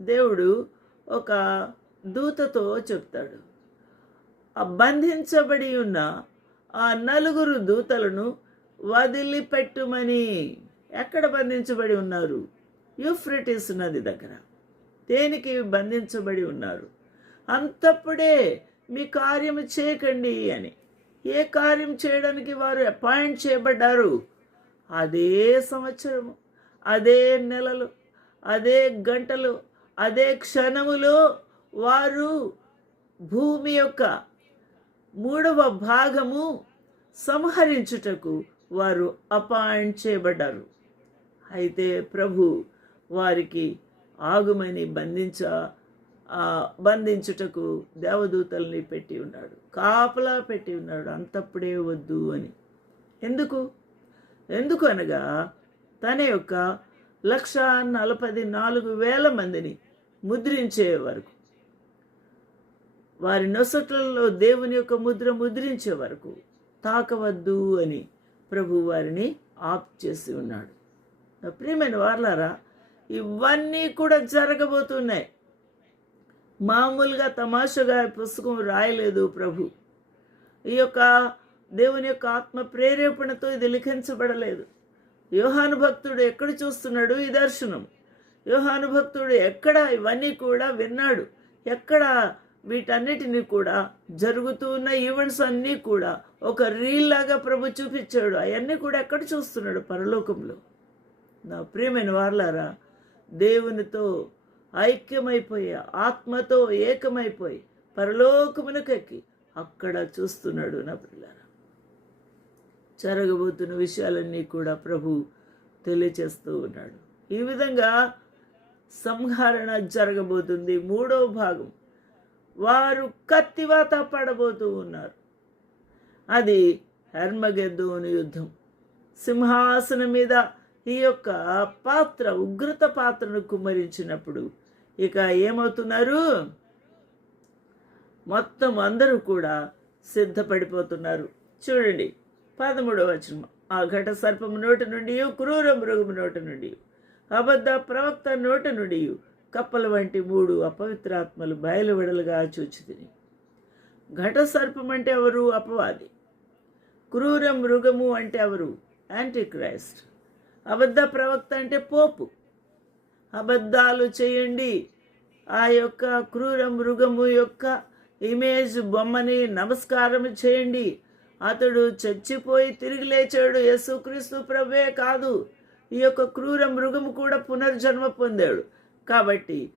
దేవుడు ఒక దూతతో చెప్తాడు, ఆ బంధించబడి ఉన్న ఆ 4 దూతలను వదిలిపెట్టుమని. ఎక్కడ బంధించబడి ఉన్నారు? యూఫ్రటీస్ నది దగ్గర. దేనికి బంధించబడి ఉన్నారు? అంతప్పుడే మీ కార్యము చేయకండి అని. ఏ కార్యం చేయడానికి వారు అపాయింట్ చేయబడ్డారు? అదే సంవత్సరము, అదే నెలలు, అదే గంటలు, అదే క్షణములో వారు భూమి యొక్క 3వ భాగము సంహరించుటకు వారు అపాయింట్ చేయబడ్డారు. అయితే ప్రభు వారికి ఆగుమని బంధించుటకు దేవదూతల్ని పెట్టి ఉన్నాడు, కాపలా పెట్టి ఉన్నాడు. అంతప్పుడే వద్దు అని. ఎందుకు అనగా తన యొక్క 1,44,000 మందిని ముద్రించే వరకు, వారి నొసట్లలో దేవుని యొక్క ముద్ర ముద్రించే వరకు తాకవద్దు అని ప్రభు వారిని ఆప్ చేసి ఉన్నాడు. ప్రియమైన వారలారా, ఇవన్నీ కూడా జరగబోతున్నాయి. మామూలుగా తమాషగా పుస్తకం రాయలేదు ప్రభు. ఈ యొక్క దేవుని యొక్క ఆత్మ ప్రేరేపణతో ఇది లిఖించబడలేదు. యోహాను భక్తుడు ఎక్కడ చూస్తున్నాడు ఈ దర్శనం? యోహాను భక్తుడు ఎక్కడ ఇవన్నీ కూడా విన్నాడు? ఎక్కడ వీటన్నిటినీ కూడా జరుగుతూ ఉన్న ఈవెంట్స్ అన్నీ కూడా ఒక రీల్ లాగా ప్రభు చూపించాడు. అవన్నీ కూడా ఎక్కడ చూస్తున్నాడు? పరలోకంలో. నా ప్రియమైన వారలారా, దేవునితో ఐక్యమైపోయి, ఆత్మతో ఏకమైపోయి పరలోకమునకెక్కి అక్కడ చూస్తున్నాడు. నా పిల్లరా, జరగబోతున్న విషయాలన్నీ కూడా ప్రభు తెలియచేస్తూ ఉన్నాడు. ఈ విధంగా సంహరణ జరగబోతుంది. 3వ భాగం వారు కత్తివాత పడబోతూ ఉన్నారు. అది హర్మగెద్దోను యుద్ధం. సింహాసనం మీద ఈ యొక్క పాత్ర, ఉగ్రత పాత్రను కుమ్మరించినప్పుడు ఇక ఏమవుతున్నారు? మొత్తం అందరూ కూడా సిద్ధపడిపోతున్నారు. చూడండి 13వ వచనం. ఆ ఘట సర్పము నోటి నుండి, క్రూర మృగము నోటి నుండి, అబద్ధ ప్రవక్త నోటి నుండి కప్పల వంటి 3 అపవిత్రాత్మలు బయలువెడలుగా చూచితిని. ఘట సర్పం అంటే ఎవరు? అపవాది. క్రూర మృగము అంటే ఎవరు? Anti Christ. అబద్ధ ప్రవక్త అంటే పోపు. అబద్ధాలు చేయండి, ఆ యొక్క క్రూర మృగము యొక్క ఇమేజ్ బొమ్మని నమస్కారం చేయండి. అతడు చచ్చిపోయి తిరిగి లేచాడు. యేసుక్రీస్తు ప్రభువే కాదు, ఈ యొక్క క్రూర మృగము కూడా పునర్జన్మ పొందాడు. కాబట్టి